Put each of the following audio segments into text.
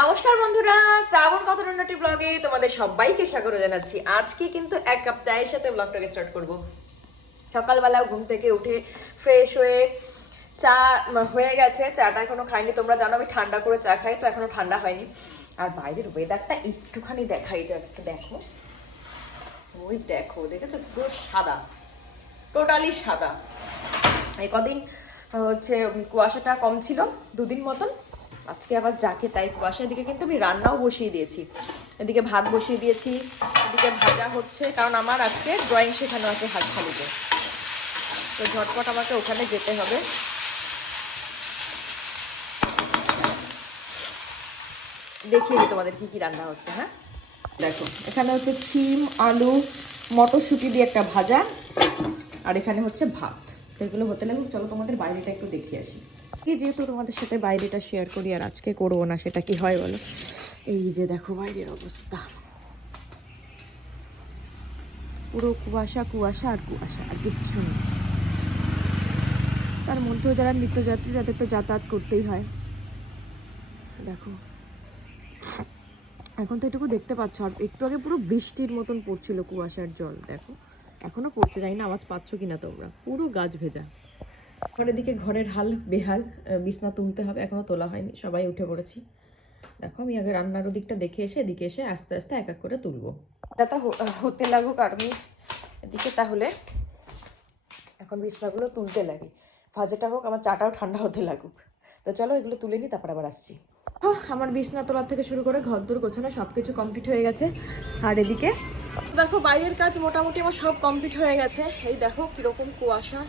নমস্কার বন্ধুরা, শ্রাবণ কথারণ্যটি ব্লগে তোমাদের সবাইকে স্বাগত জানাচ্ছি। আজকে কিন্তু এক কাপ চায়ের সাথে ব্লগটাকে স্টার্ট করব। সকালবেলা ঘুম থেকে উঠে ফ্রেশ হয়ে চা হয়ে গেছে, চাটা এখনো খাইনি। তোমরা জানো আমি ঠান্ডা করে চা খাই, তো এখনো ঠান্ডা হয়নি। আর বাইরের ওয়েদারটা একটুখানি দেখাই, জাস্ট দেখো, ওই দেখো, দেখেছো পুরো সাদা, টোটালি সাদা। এই কদিন হচ্ছে কুয়াশাটা কম ছিল, দুদিন মতন। আজকে আবার যাকে তাই কুয়াশা। এদিকে কিন্তু আমি রান্নাও বসিয়ে দিয়েছি, এদিকে ভাত বসিয়ে দিয়েছি, এদিকে ভাজা হচ্ছে, কারণ আমার আজকে ড্রয়িং শেখানো আছে হাটখালিতে, তো ঝটপট আমাকে ওখানে যেতে হবে। দেখিয়ে দিই তোমাদের কি কি রান্না হচ্ছে। হ্যাঁ দেখো, এখানে হচ্ছে শিম আলু মটরশুঁটি দিয়ে একটা ভাজা, আর এখানে হচ্ছে ভাত। এগুলো হতে লাগুক, চলো তোমাদের বাইরেটা একটু দেখিয়ে আসি। যেহেতু তোমাদের সাথে বাইরেটা শেয়ার করি আর আজকে করবো না, সেটা কি হয় বলো। এই যে দেখো বাইরের অবস্থা, পুরো কুয়াশা কুয়াশা আর কুয়াশা, আর কিচ্ছু নেই। তার মধ্যেও যারা নিত্যযাত্রী, তাদের তো যাতায়াত করতেই হয়। দেখো এখন তো এটুকু দেখতে পাচ্ছ, আর একটু আগে পুরো বৃষ্টির মতন পড়ছিল কুয়াশার জল, দেখো এখনো পড়ছে, জানি না আওয়াজ পাচ্ছ কিনা তোমরা, পুরো গাছ ভেজা। ঘরের দিকে ঘরের হাল বেহাল, বিছনা তুলতে হবে, এখনো তোলা হয়নি, সবাই উঠে পড়েছি। দেখো আমি আগে রান্নার দিকটা দেখে এসে এদিকে এসে আস্তে আস্তে এক এক করে তুলবো। এটা হতে লাগুক, আর আমি এদিকে তাহলে এখন বিছনাগুলো তুলতে লাগি। ভাজাটা হোক, আমার চাটাও ঠান্ডা হতে লাগুক। তো চলো এগুলো তুলে নিই, তারপর আবার আসছি। আমার বিছনা তোলার থেকে শুরু করে ঘরদোর গোছানো সব কিছু কমপ্লিট হয়ে গেছে। আর এদিকে দেখো বাইরের কাজ মোটামুটি আমার সব কমপ্লিট হয়ে গেছে। এই দেখো কিরকম কুয়াশা,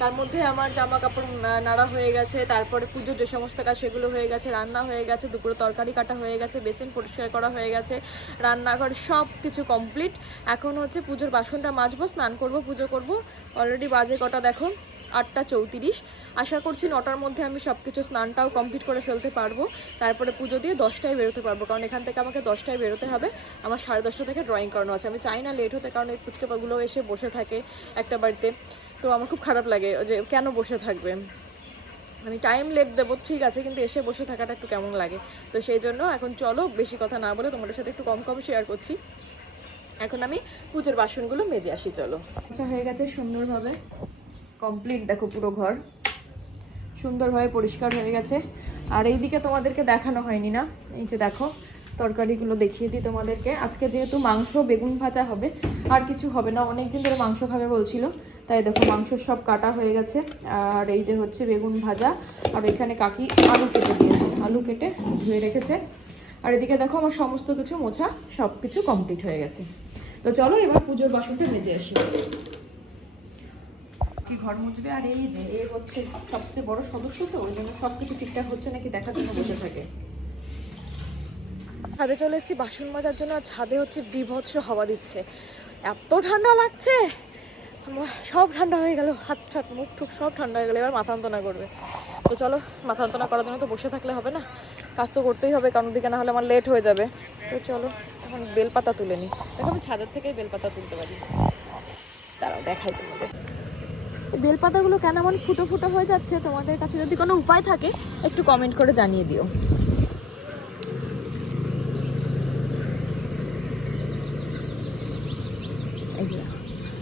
তার মধ্যে আমার জামা কাপড় নাড়া হয়ে গেছে, তারপরে পুজোর যে সমস্ত কাজ সেগুলো হয়ে গেছে, রান্না হয়ে গেছে, দুপুরে তরকারি কাটা হয়ে গেছে, বেসিন পরিষ্কার করা হয়ে গেছে, রান্নাঘর সব কিছু কমপ্লিট। এখন হচ্ছে পুজোর বাসনটা মাজবো, স্নান করব, পুজো করব। অলরেডি বাজে কটা দেখো, 8টা 34। আশা করছি 9টার মধ্যে আমি সব কিছু স্নানটাও কমপ্লিট করে ফেলতে পারবো, তারপরে পুজো দিয়ে 10টায় বেরোতে পারবো, কারণ এখান থেকে আমাকে 10টায় বেরোতে হবে। আমার 10:30 থেকে ড্রয়িং করানো আছে, আমি চাই না লেট হতে, কারণ এই পুচকেগুলো এসে বসে থাকে একটা বাড়িতে, তো আমার খুব খারাপ লাগে যে কেন বসে থাকবে। আমি টাইম লেট দেবো ঠিক আছে, কিন্তু এসে বসে থাকাটা একটু কেমন লাগে। তো সেই জন্য এখন চলো বেশি কথা না বলে তোমাদের সাথে একটু কম কম শেয়ার করছি। এখন আমি পুজোর বাসনগুলো মেজে আসি, চলো। আচ্ছা হয়ে গেছে সুন্দরভাবে কমপ্লিট, দেখো পুরো ঘর সুন্দরভাবে পরিষ্কার হয়ে গেছে। আর এইদিকে তোমাদেরকে দেখানো হয়নি না, এই যে দেখো তরকারিগুলো দেখিয়ে দিই তোমাদেরকে। আজকে যেহেতু মাংস বেগুন ভাজা হবে, আর কিছু হবে না, অনেকদিন ধরে মাংস খাবে বলছিল, তাই দেখো মাংস সব কাটা হয়ে গেছে। আর এই যে হচ্ছে বেগুন ভাজা, আর এখানে কাকি আলু কেটে দিয়েছে, আলু কেটে ধুয়ে রেখেছে। আর এদিকে দেখো আমার সমস্ত কিছু মোছা সব কিছু কমপ্লিট হয়ে গেছে। তো চলো এবার পুজোর বাসনটা মেজে আসি। কি ঘর মুছবে, আর এই যে এ হচ্ছে সবচেয়ে বড় সদস্য, তো ওই জন্য সবকিছু ঠিকঠাক হচ্ছে নাকি দেখার জন্য বসে থাকে। ছাদে চলে এসেছি বাসন মাজার জন্য, আর ছাদে হচ্ছে বিভৎস হাওয়া দিচ্ছে, এত ঠান্ডা লাগছে, সব ঠান্ডা হয়ে গেল, হাত ঠাত মুখ টুক সব ঠান্ডা হয়ে গেলো। এবার মাথা যন্ত্রণা করবে, তো চলো মাথা যন্ত্রণা করার জন্য তো বসে থাকলে হবে না, কাজ তো করতেই হবে, কারণ দিকে না হলে আমার লেট হয়ে যাবে। তো চলো এখন বেলপাতা তুলে নিই। দেখো আমি ছাদের থেকে বেলপাতা তুলতে পারি, দাঁড়াও দেখাই তোমাদের। বেলপাতাগুলো কেন এমন ফুটো ফুটো হয়ে যাচ্ছে, তোমাদের কাছে যদি কোনো উপায় থাকে একটু কমেন্ট করে জানিয়ে দিও।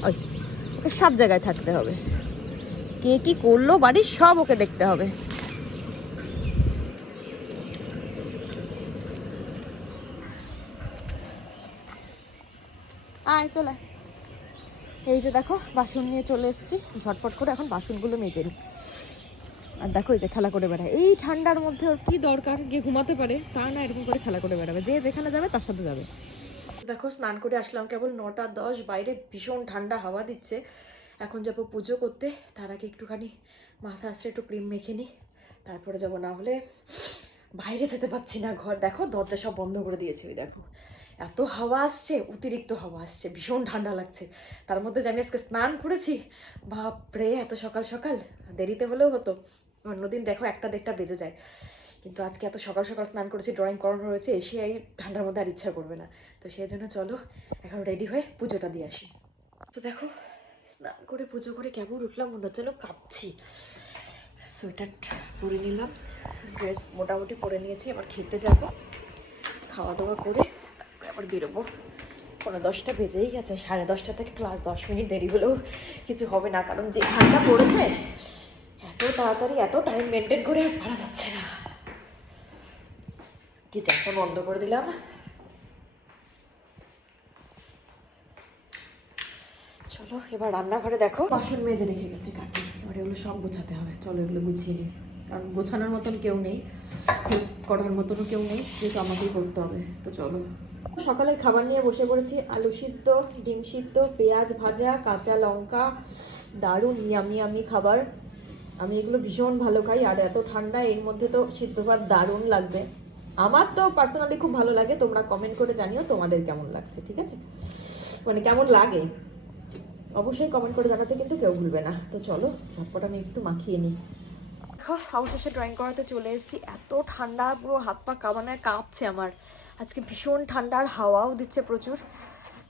ওকে সব জায়গায় থাকতে হবে, কে কি করলো বাড়ির সব ওকে দেখতে হবে। আয় চলে, এই যে দেখো বাসন নিয়ে চলে এসেছি, ঝটপট করে এখন বাসনগুলো মেজে নিই। আর দেখো এই যে খেলা করে বেড়ায়, এই ঠান্ডার মধ্যে ওর কি দরকার গিয়ে ঘুমাতে পারে, তা না এরকম করে খেলা করে বেড়াবে, যে যেখানে যাবে তার সাথে যাবে। দেখো স্নান করে আসলাম, কেবল 9টা 10, বাইরে ভীষণ ঠান্ডা হাওয়া দিচ্ছে। এখন যাবো পুজো করতে, তার আগে একটুখানি মাথা আসছে একটু ক্রিম মেখে নিই, তারপরে যাবো, না হলে বাইরে যেতে পারছি না। ঘর দেখো দরজা সব বন্ধ করে দিয়েছে, ওই দেখো এত হাওয়া আসছে, অতিরিক্ত হাওয়া আসছে, ভীষণ ঠান্ডা লাগছে। তার মধ্যে যে আমি আজকে স্নান করেছি, বাপরে এত সকাল সকাল, দেরিতে হলেও হতো, অন্যদিন দেখো 1টা 1:30 বেজে যায়, কিন্তু আজকে এত সকাল সকাল স্নান করেছি, ড্রয়িং করানো রয়েছে, এসে এই ঠান্ডার মধ্যে আর ইচ্ছা করবে না। তো সেই জন্য চলো এখন রেডি হয়ে পুজোটা দিয়ে আসি। তো দেখো স্নান করে পুজো করে কেমন উঠলাম, মনে হচ্ছে যেন কাঁপছি, সোয়েটার পরে নিলাম, ড্রেস মোটামুটি পরে নিয়েছি। আবার খেতে যাব, খাওয়া দাওয়া করে তারপরে আবার বেরোবো। 10টা বেজেই গেছে, 10:30 থেকে ক্লাস। 10 মিনিট দেরি হলেও কিছু হবে না, কারণ যে ঠান্ডা পড়েছে এত তাড়াতাড়ি এত টাইম মেনটেন করে আর পারা যাচ্ছে না। কিচেনটা বন্ধ করে দিলাম। চলো এবার রান্নাঘরে দেখো, বাসন মেজে রেখে গেছে কাকি, এবার এগুলো সব গোছাতে হবে। চলো এগুলো গুছিয়ে নিই, কারণ গোছানোর মতন কেউ নেই, হেল্প করার মতনও কেউ নেই, যেহেতু আমাকেই করতে হবে। তো চলো, সকালের খাবার নিয়ে বসে পড়েছি। আলু সিদ্ধ, ডিম সিদ্ধ, পেঁয়াজ ভাজা, কাঁচা লঙ্কা, দারুণ ইয়ামি খাবার। আমি এগুলো ভীষণ ভালো খাই, আর এত ঠান্ডা এর মধ্যে তো সিদ্ধ ভাত দারুণ লাগবে। আমার তো পার্সোনালি খুব ভালো লাগে। তোমরা কমেন্ট করে জানিও তোমাদের কেমন লাগছে, ঠিক আছে? মানে কেমন লাগে অবশ্যই কমেন্ট করে জানাতে কিন্তু কেউ ভুলবে না। তো চলো ঝটপট আমি একটু মাখিয়ে নিই। দেখো অবশেষে ড্রয়িং করাতে চলে এসেছি। এত ঠান্ডা, পুরো হাত পা কাঁপছে আমার। আজকে ভীষণ ঠান্ডা, আর হাওয়াও দিচ্ছে প্রচুর।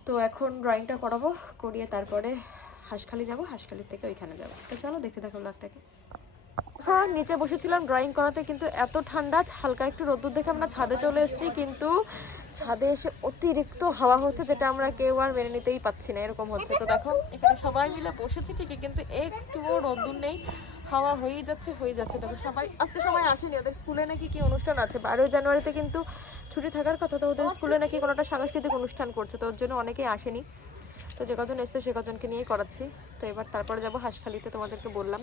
তো এখন ড্রয়িংটা করাবো, করিয়ে তারপরে হাঁসখালি যাব, হাঁসখালি থেকে ওইখানে যাবো। তো চলো দেখতে থাকো ব্লগটাকে। হ্যাঁ, নিচে বসেছিলাম ড্রয়িং করাতে, কিন্তু এত ঠান্ডা, হালকা একটু রোদ্দুর দেখে আমরা ছাদে চলে এসেছি, কিন্তু ছাদে এসে অতিরিক্ত হাওয়া হচ্ছে, যেটা আমরা কেউ আর মেনে নিতেই পাচ্ছি না, এরকম হচ্ছে। তো দেখো এখানে সবাই মিলে বসেছি ঠিকই, কিন্তু একটুও রোদ্দুর নেই, হাওয়া হয়েই যাচ্ছে। দেখো আজকে সবাই আসেনি, ওদের স্কুলে নাকি কি অনুষ্ঠান আছে 12 জানুয়ারিতে, কিন্তু ছুটি থাকার কথা। তো ওদের স্কুলে নাকি কোনোটা সাংস্কৃতিক অনুষ্ঠান করছে, তো ওর জন্য অনেকেই আসেনি। তো যে কজন এসছে সে কজনকে নিয়েই করাচ্ছি। তো এবার তারপরে যাবো হাঁসখালিতে, তোমাদেরকে বললাম।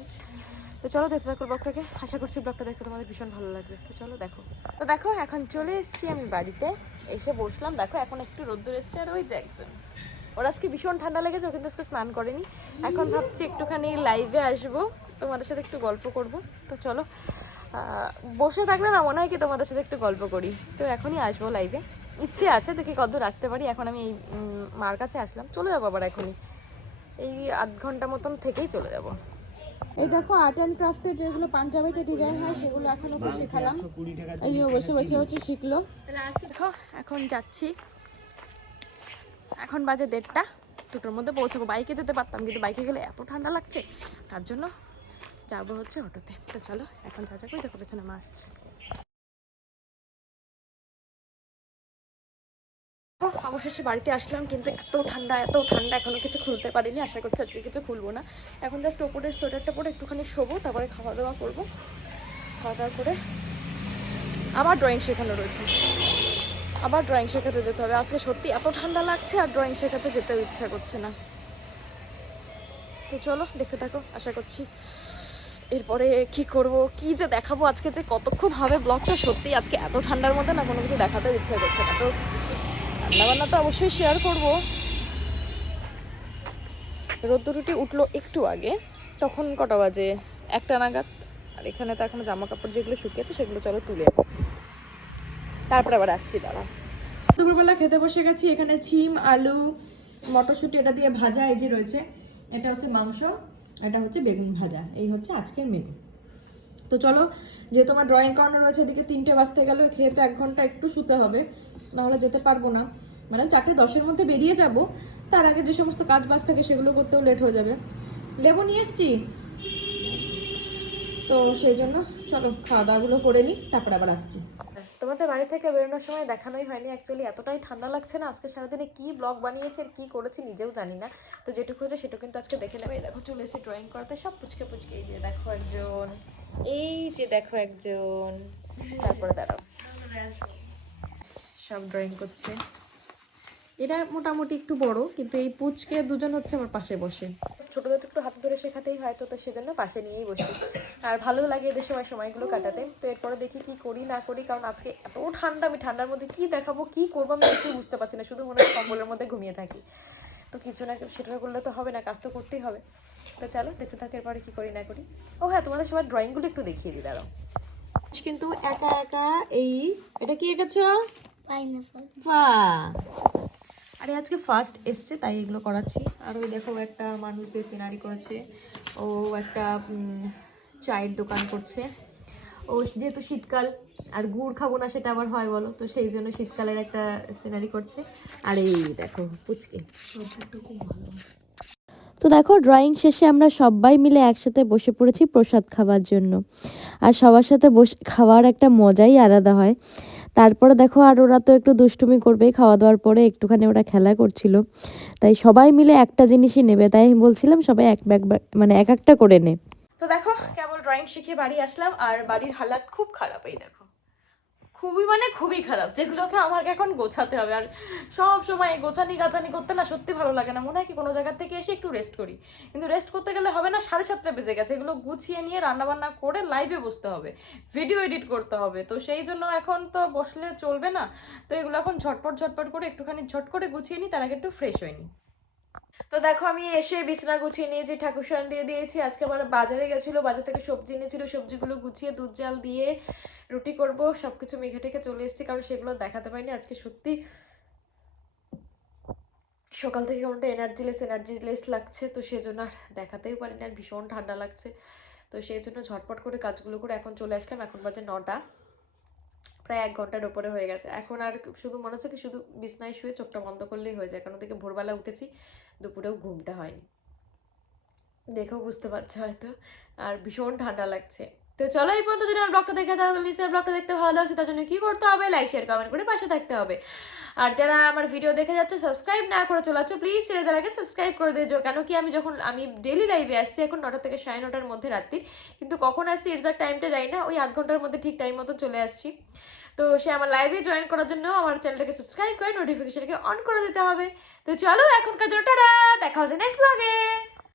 তো চলো দেখতে থাকো ব্লগটাকে, আশা করছি ব্লগটা দেখতে তোমাদের ভীষণ ভালো লাগবে। তো চলো দেখো। তো দেখো এখন চলে এসেছি আমি বাড়িতে, এসে বসলাম। দেখো এখন একটু রোদ্দুর এসছে, আর ওই যে একজন, ওর আজকে ভীষণ ঠান্ডা লেগেছে, ও কিন্তু আজকে স্নান করেনি। এখন ভাবছি একটুখানি লাইভে আসবো, তোমাদের সাথে একটু গল্প করব। তো চলো, বসে থাকলে না মনে হয় কি তোমাদের সাথে একটু গল্প করি। তো এখনই আসবো লাইভে, ইচ্ছে আছে, দেখি কতদূর আসতে পারি। এখন আমি এই মার কাছে আসলাম, চলে যাবো আবার এখনই, এই আধ ঘন্টা মতন থেকেই চলে যাবো। এই দেখো আর্ট অ্যান্ড ক্রাফটে যেগুলো পাঞ্জাবিতে ডিজাইন হয় সেগুলো এখন ওকে শেখালাম। এই যে বসে বসে শিখলো। দেখো এখন যাচ্ছি, এখন বাজে 1:30, 2টোর মধ্যে পৌঁছাবো। বাইকে যেতে পারতাম, কিন্তু বাইকে গেলে এত ঠান্ডা লাগছে, তার জন্য যাবো হচ্ছে অটোতে। তো চলো এখন যা যাবো, দেখো পেছনে মা আসছে। অবশেষে বাড়িতে আসলাম, কিন্তু এত ঠান্ডা এখনো কিছু খুলতে পারিনি। আশা করছি আজকে কিছু খুলবো না। এখন জাস্ট ওপরের সোয়েটারটা পরে একটুখানি শোবো, তারপরে খাওয়া দাওয়া করবো। খাওয়া দাওয়া করে আবার ড্রয়িং শেখানো রয়েছে, আবার ড্রয়িং শেখাতে যেতে হবে। আজকে সত্যি এত ঠান্ডা লাগছে, আর ড্রয়িং শেখাতে যেতেও ইচ্ছা করছে না। তো চলো দেখতে থাকো, আশা করছি এরপরে কি করব, কি যে দেখাবো আজকে, যে কতক্ষণ হবে ব্লগটা। সত্যি আজকে এত ঠান্ডার মধ্যে না কোনো কিছু দেখাতেও ইচ্ছা করছে না। তো রান্নাবান্না তো অবশ্যই শেয়ার করবো। রোদ্দুরুটি উঠলো একটু আগে, তখন কটা বাজে 1টা নাগাদ। আর এখানে তো এখনো জামা কাপড় যেগুলো শুকিয়েছে সেগুলো চলো তুলে তারপরে আবার আসছি। দাঁড়া, দুপুরবেলা খেতে বসে গেছি। এখানে ছিম, আলু, মটরশুঁটি এটা দিয়ে ভাজা, এই যে রয়েছে, এটা হচ্ছে মাংস, এটা হচ্ছে বেগুন ভাজা। এই হচ্ছে আজকের মেনু। তো চলো, যেহেতু আমার ড্রয়িং করানো রয়েছে, এদিকে 3টে বাজতে গেল, খেয়ে তো 1 ঘন্টা একটু শুতে হবে, নাহলে যেতে পারবো না। মানে 4:10-এর মধ্যে বেরিয়ে যাব, তার আগে যে সমস্ত কাজ বাজ থাকে সেগুলো করতেও লেট হয়ে যাবে। লেবু নিয়ে এসছি, তো সেই জন্য চলো খাওয়া দাওয়াগুলো করে নিই, তারপরে আবার আসছি। তোমাদের বাড়ি থেকে বেরোনোর সময় দেখানোই হয়নি, অ্যাকচুয়ালি এতটাই ঠান্ডা লাগছে না। আজকে সারাদিনে কি ব্লগ বানিয়েছি আর কি করেছি নিজেও জানি না। তো যেটুকু হচ্ছে সেটুকু কিন্তু আজকে দেখে নেবে। দেখো চলে এসে ড্রয়িং করাতে, সব পুচকে এই যে দেখো একজন, এই যে দেখো একজন, তারপরে দাঁড়াও, সব ড্রয়িং করছে। এটা মোটামুটি একটু বড়, কিন্তু এই পুচকে দুজন হচ্ছে আমার পাশে বসে। ছোটদের একটু হাতে ধরে শেখাতেই হয়, তো সেজন্য পাশে নিয়েই বসি। আর ভালো লাগে এদের সময়গুলো কাটাতে। তো এরপরে দেখি কি করি না করি, কারণ আজকে এত ঠান্ডা, আমি ঠান্ডার মধ্যে কি দেখাবো কি করবো আমি কিছুই বুঝতে পারছি না। শুধু মনে হয় কম্বলের মধ্যে ঘুমিয়ে থাকি। তো কিছু না সেটা করলে তো হবে না, কাজ তো করতেই হবে। তো চলো দেখতে থাকি এরপরে কি করি না করি। ও হ্যাঁ, তোমাদের সবার ড্রয়িংগুলো একটু দেখিয়ে দিই, দাঁড়াও। কিন্তু একা একা এটা কি এঁকেছো? পাইনাপল। বাহ, আরে আজকে ফার্স্ট এসছে তাই এগুলো করাচ্ছি। আর ওই দেখো একটা মানুষ দিয়ে সিনারি করেছে, ও একটা চায়ের দোকান করছে। ও যেহেতু শীতকাল আর গুড় খাবো না সেটা আবার হয় বলো, তো সেই জন্য শীতকালের একটা সিনারি করছে। আর এই দেখো পুচকে, খুব ভালো। তো দেখো ড্রয়িং শেষে আমরা সবাই মিলে একসাথে বসে পড়েছি প্রসাদ খাওয়ার জন্য। আর সবার সাথে বসে খাওয়ার একটা মজাই আলাদা হয়। তারপরে দেখো আর ওরা তো একটু দুষ্টুমি করবেই, খাওয়া দাওয়ার পরে একটুখানি ওরা খেলা করছিল, তাই সবাই মিলে একটা জিনিসই নেবে, তাই আমি বলছিলাম সবাই এক ব্যাগ মানে এক একটা করে নে। তো দেখো কেবল ড্রয়িং শিখে বাড়ি আসলাম আর বাড়ির হালাত খুব খারাপ। এই দেখো খুবই মানে খুবই খারাপ, যেগুলোকে আমাকে এখন গোছাতে হবে। আর সব সময় গোছানি গাছানি করতে না সত্যি ভালো লাগে না, মনে হয় কি কোনো জায়গা থেকে এসে একটু রেস্ট করি, কিন্তু রেস্ট করতে গেলে হবে না, 7:30 বেজে গেছে। এগুলো গুছিয়ে নিয়ে রান্নাবান্না করে লাইভে বসতে হবে, ভিডিও এডিট করতে হবে, তো সেই জন্য এখন তো বসলে চলবে না। তো এগুলো এখন ঝটপট ঝটপট করে একটুখানি ঝট করে গুছিয়ে নিই, তার আগে একটু ফ্রেশ হয়ে নিই। তো দেখো আমি এসে বিছানা গুছিয়ে নিয়েছি, ঠাকুর শয়ন দিয়ে দিয়েছি। আজকে আবার বাজারে গেছিলো, বাজার থেকে সবজি এনেছিল, সবজিগুলো গুছিয়ে দুধ জাল দিয়ে রুটি করব, সবকিছু মেখে টেকে চলে এসেছি, কারণ সেগুলো দেখাতে পারিনি। আজকে সত্যি সকাল থেকে কেমনটা এনার্জিলেস লাগছে, তো সেজন্য আর দেখাতেই পারিনি, আর ভীষণ ঠান্ডা লাগছে। তো সেই জন্য ঝটপট করে কাজগুলো করে এখন চলে আসলাম। এখন বাজে 9টা, প্রায় 1 ঘন্টার উপরে হয়ে গেছে। এখন আর শুধু মনে হচ্ছে কি শুধু বিছনায় শুয়ে চোখটা বন্ধ করলেই হয়ে যায়, কারণ থেকে ভোরবেলা উঠেছি, দুপুরেও ঘুমটা হয়নি, দেখেও বুঝতে পারছো হয়তো। আর ভীষণ ঠান্ডা লাগছে। তো চলো এই পর্যন্ত যদি আমার ব্লগটা দেখে তাহলে নিশ্চয়ই ব্লগটা দেখতে ভালো লাগছে, তার জন্য কি করতে হবে, লাইক শেয়ার কমেন্ট করে পাশে থাকতে হবে। আর যারা আমার ভিডিও দেখে যাচ্ছে সাবস্ক্রাইব না করে চলে যাচ্ছ, প্লিজ ছেড়ে দেওয়ার আগে সাবস্ক্রাইব করে দিও। কেন কি আমি ডেলি লাইভে আসছি এখন 9টা থেকে 9:30টার মধ্যে রাত্রির, কিন্তু কখন আসছি এক্সাক্ট টাইমটা যাই না, ওই আধ ঘন্টার মধ্যে ঠিক টাইম মতো চলে আসছি। তো সে আমার লাইভে জয়েন করার জন্য আমার চ্যানেলটাকে সাবস্ক্রাইব করে নোটিফিকেশনকে অন করে দিতে হবে। তো চলো এখনকার জন্য টাটা, দেখা হচ্ছে নেক্সট ব্লগে।